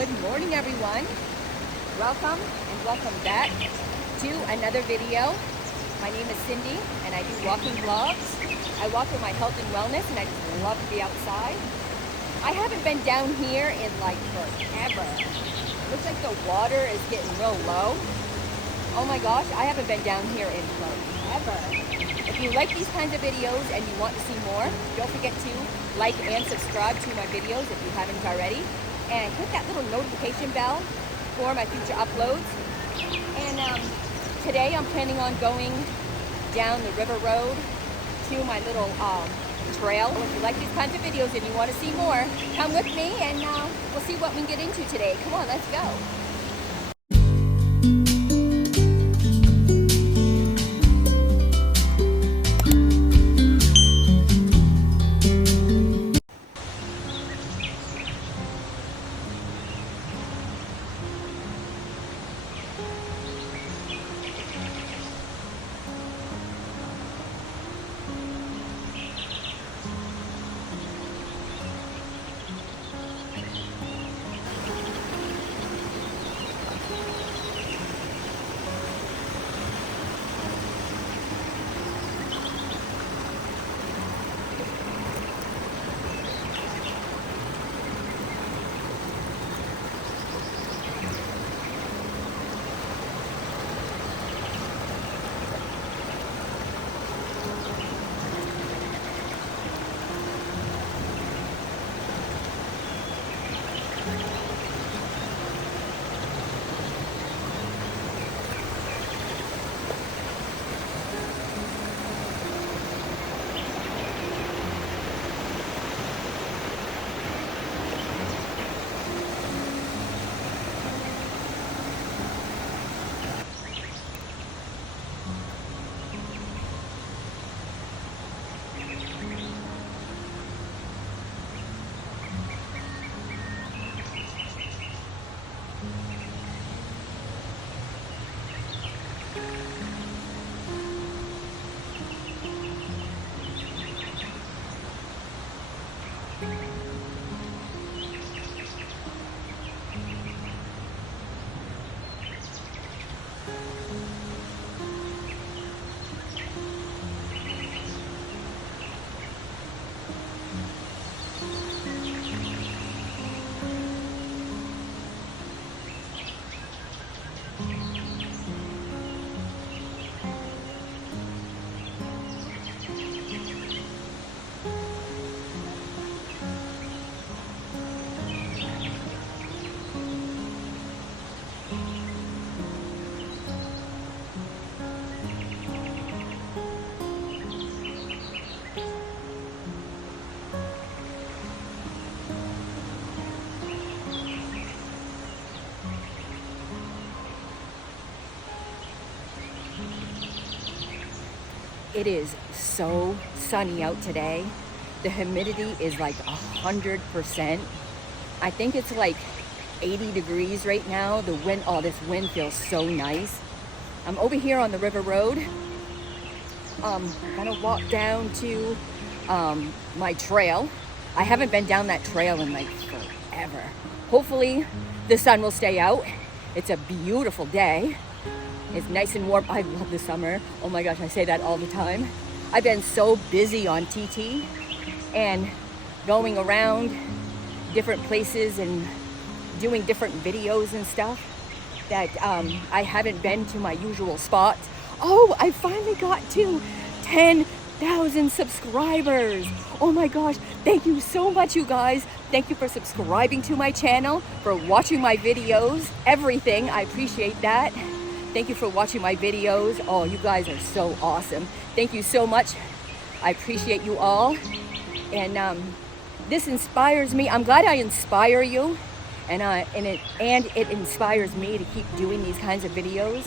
Good morning, everyone. Welcome back to another video. My name is Cindy and I do walking vlogs. I walk for my health and wellness and I just love to be outside. I haven't been down here in like forever. Looks like the water is getting real low. Oh my gosh, I haven't been down here in forever. If you like these kinds of videos and you want to see more, don't forget to like and subscribe to my videos if you haven't already. And hit that little notification bell for my future uploads. And today I'm planning on going down the river road to my little trail. If you like these kinds of videos and you want to see more, come with me and we'll see what we can get into today. Come on, let's go. It is so sunny out today. The humidity is like 100%. I think it's like 80 degrees right now. The wind, oh, this wind feels so nice. I'm over here on the river road. I'm gonna walk down to my trail. I haven't been down that trail in like forever. Hopefully the sun will stay out. It's a beautiful day. It's nice and warm. I love the summer. Oh my gosh, I say that all the time. I've been so busy on TT and going around different places and doing different videos and stuff that I haven't been to my usual spots. Oh, I finally got to 10,000 subscribers. Oh my gosh, thank you so much, you guys. Thank you for subscribing to my channel, for watching my videos, everything. I appreciate that. Thank you for watching my videos. Oh, you guys are so awesome. Thank you so much. I appreciate you all. And this inspires me. I'm glad I inspire you. And it inspires me to keep doing these kinds of videos.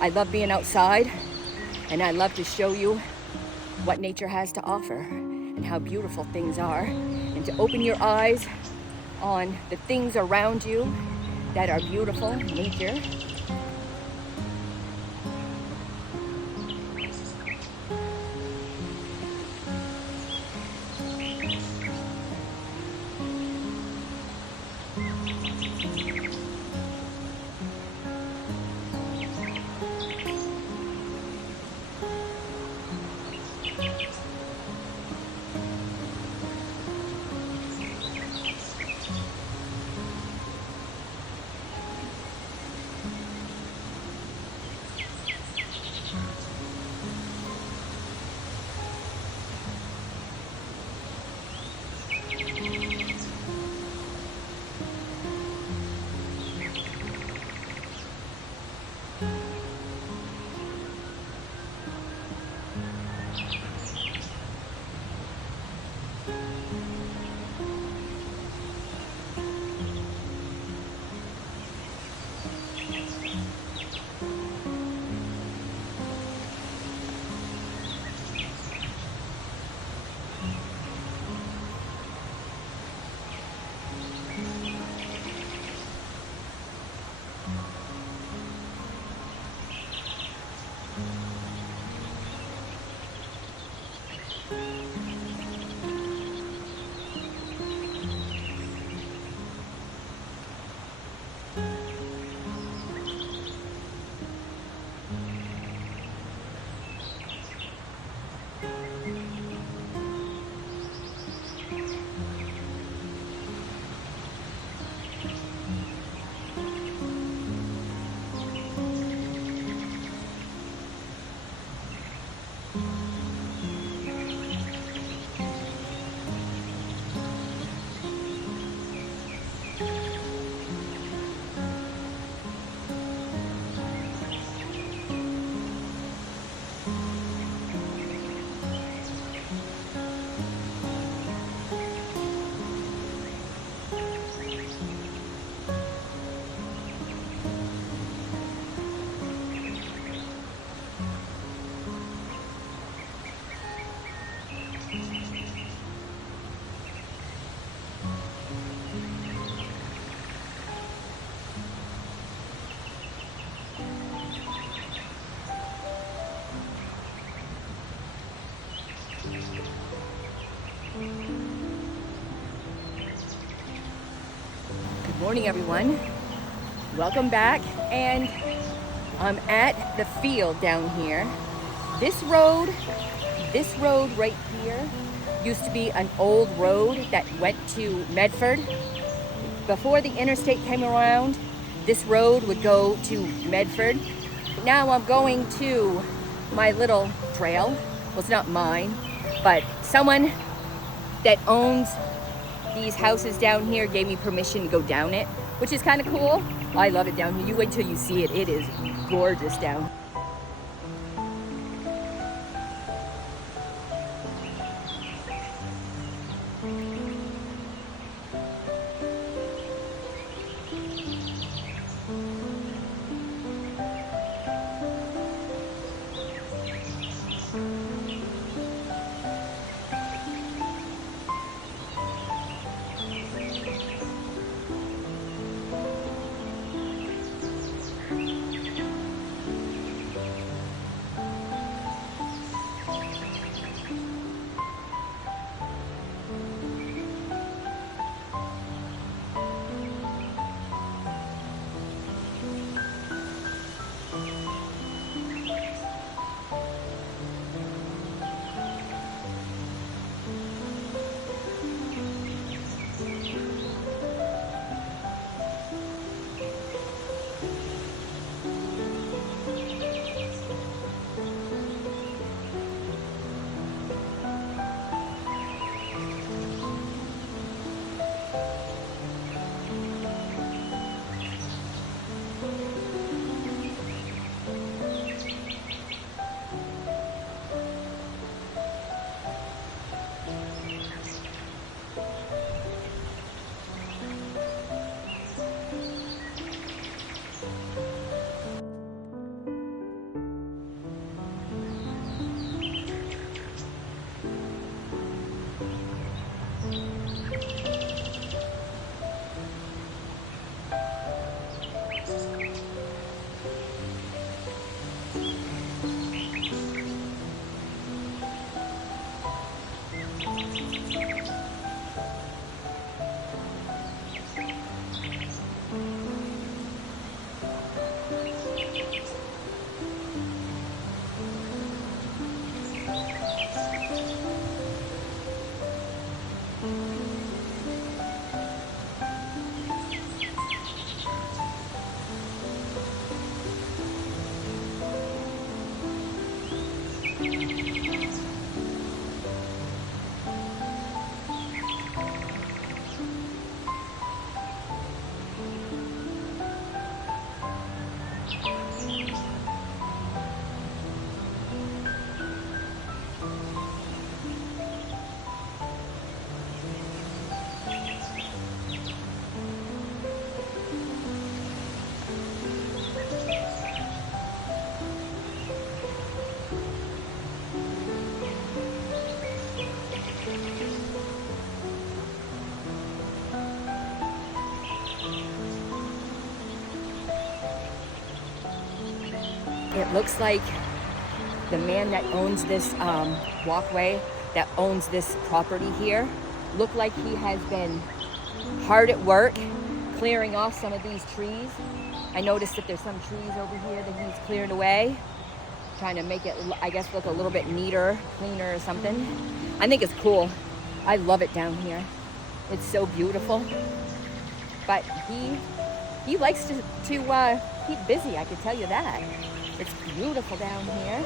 I love being outside. And I love to show you what nature has to offer and how beautiful things are. And to open your eyes on the things around you that are beautiful, nature. Good morning, everyone. Welcome back, and I'm at the field down here. This road right here used to be an old road that went to Medford. Before the interstate came around, this road would go to Medford. Now I'm going to my little trail. Well, it's not mine, but someone that owns these houses down here gave me permission to go down it, which is kind of cool. I love it down here. You wait till you see it. It is gorgeous down here. It looks like the man that owns this walkway, that owns this property here, looked like he has been hard at work clearing off some of these trees. I noticed that there's some trees over here that he's cleared away, trying to make it, I guess, look a little bit neater, cleaner or something. I think it's cool. I love it down here. It's so beautiful. But he likes to keep busy, I can tell you that. It's beautiful down here.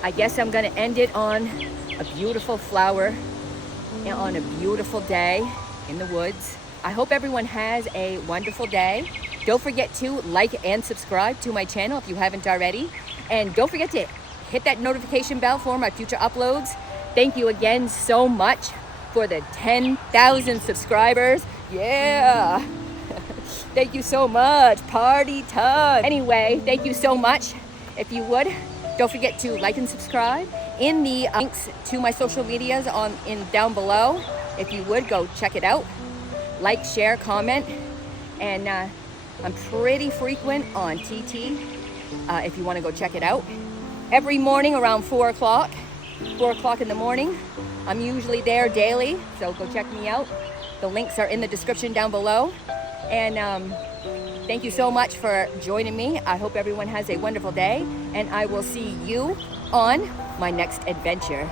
I guess I'm gonna end it on a beautiful flower and on a beautiful day in the woods. I hope everyone has a wonderful day. Don't forget to like and subscribe to my channel if you haven't already. And don't forget to hit that notification bell for my future uploads. Thank you again so much for the 10,000 subscribers. Yeah. Thank you so much. Party time. Anyway, thank you so much. If you would, don't forget to like and subscribe. In the links to my social medias down below, if you would, go check it out. Like, share, comment, and I'm pretty frequent on TT if you want to go check it out. Every morning around 4 o'clock in the morning. I'm usually there daily, so go check me out. The links are in the description down below. And Thank you so much for joining me. I hope everyone has a wonderful day, and I will see you on my next adventure.